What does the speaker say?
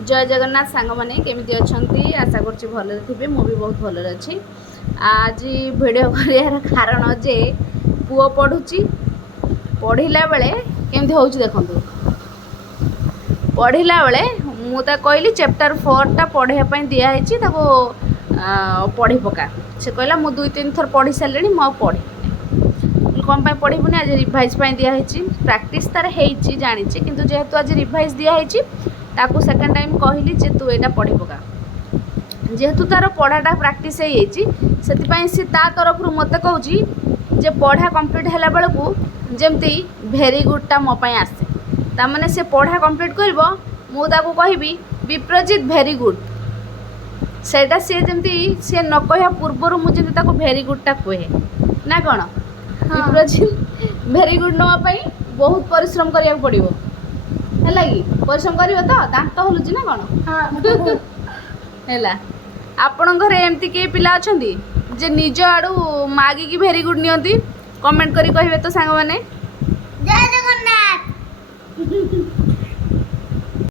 जय जगन्नाथ सांग मैंने केमी अच्छा आशा कर भल थे मुझे बहुत भल अच्छी आज भिडियो कर कारण जे पुओ पढ़ुची पढ़ला बेले केमती हो देखु पढ़ला बेले मुझे कहली चैप्टर 4 टा पढ़ाई दिखाई पढ़ी पका से कहला मुझे 2-3 थर पढ़ी सारे मुझे पढ़ी कौन पढ़बूनी आज रिभाइज दिखाई प्राक्ट तार हो जानी कि जेहेतु आज रिभाइज दिखाई ताकू सेकेंड टाइम कहली जे तू यहाँ पढ़ी पका जेहेतु तार पढ़ाटा प्राक्ट से ता तरफ मत कौच पढ़ा कंप्लीट है बेलू जमती भेरी गुडटा मोपाई आसे ताने से पढ़ा कंप्लीट कर मुझे कहबी विप्रजित भेरी गुड सेटा सी जमती सी न कह पूर्वर मुझे भेरी गुडटा कहे ना कौन विप्रजित भेरी गुड नापाई बहुत परिश्रम करा पड़ो है कि परिश्रम कर तो दांत हलुची ना कौन है आपण घर एमती किए पिला अच्छा जे निज आड़ू मागिकी भेरी गुड नियंती कमेंट करी कहिबे तो सांग माने जय जगन्नाथ।